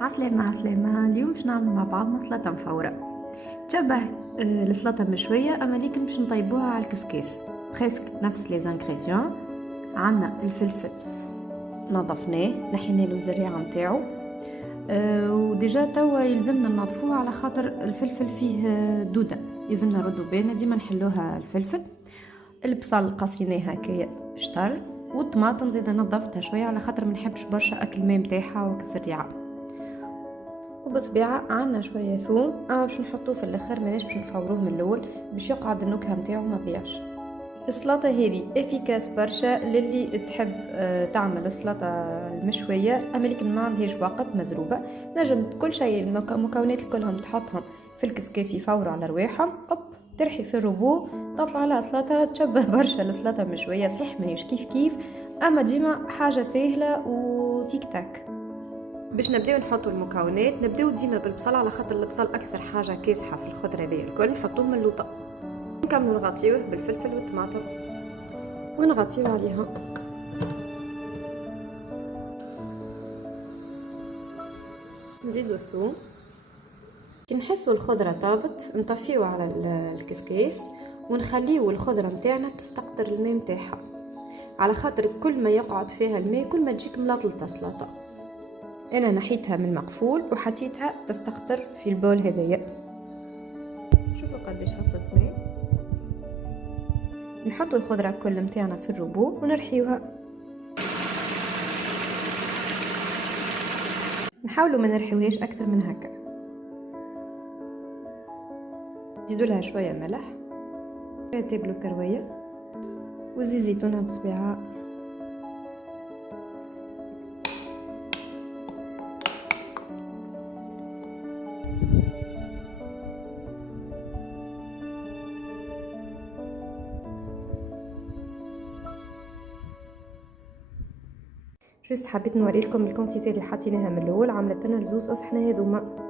عسلامة عسلامة. اليوم باش نعمل مع بعضنا سلطة مفورة تشبه السلطة المشوية، اما لكن باش نطيبوها على الكسكاس بريسك نفس لي زانغريديون. عندنا الفلفل نظفناه نحينا له الزريعة نتاعو، وديجا توا يلزمنا ننظفوه على خاطر الفلفل فيه دودة، يلزمنا نردو بالنا ديما نحلوها. الفلفل، البصل قصيناه هكايا شطر، والطماطم زيدا نظفتها شويه على خاطر ما نحبش برشا اكل الماء نتاعها والسريعه. وبالطبيعه عندنا شويه ثوم، اما باش نحطوه في الاخر، ماناش باش نفوروه من الاول باش يقعد النكهه نتاعو ما تضيعش. السلطه هذه افيكاس برشا للي تحب تعمل السلطه المشويه، اما لكن ما عندهاش وقت مزروبه، نجم كل شيء المكونات كلهم تحطهم في الكسكاس يفوروا على رواحهم، ترحي في الروبو تطلع لها سلطه تشبه برشا السلطه المشويه. صحيح ماهيش كيف كيف، اما ديما حاجه سهله وتيك تاك. باش نبداو نحطوا المكونات، نبداو ديما بالبصل على خاطر البصل اكثر حاجه كاسحه في الخضره هذه الكل، نحطوه من اللوطه، نكملوا نغطيوه بالفلفل والطماطم ونغطيو عليها. نزيدوا الثوم، كي نحسوا الخضره طابت نطفيو على الكسكاس ونخليو الخضره نتاعنا تستقطر الماء نتاعها، على خاطر كل ما يقعد فيها الماء كل ما تجيك ملطلطه السلطه. انا نحيتها من المقفول وحطيتها تستقطر في البول هذايا، شوفوا قداش حطيت ماء. نحطوا الخضره كل نتاعنا في الروبو ونرحيوها، نحاولوا ما نرحيوهاش اكثر من هكا. زيدوا لها شويه ملح، شويه تبلو كرويه وزيت زيتونه بالطبيعه. جوست حبيت نوري لكم الكونتيتي اللي حطيناها من الاول، عملت لنا الزوز احنا هذوما.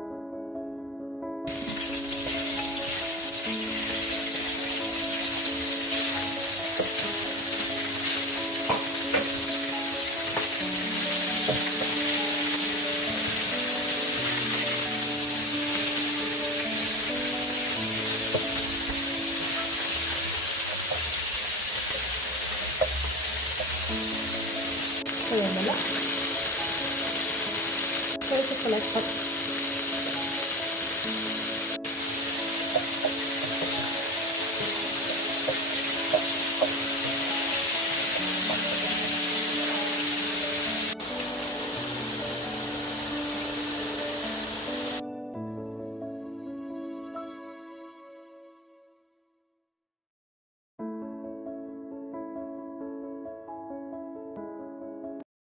شويه ملح، شويه فلفل اسود،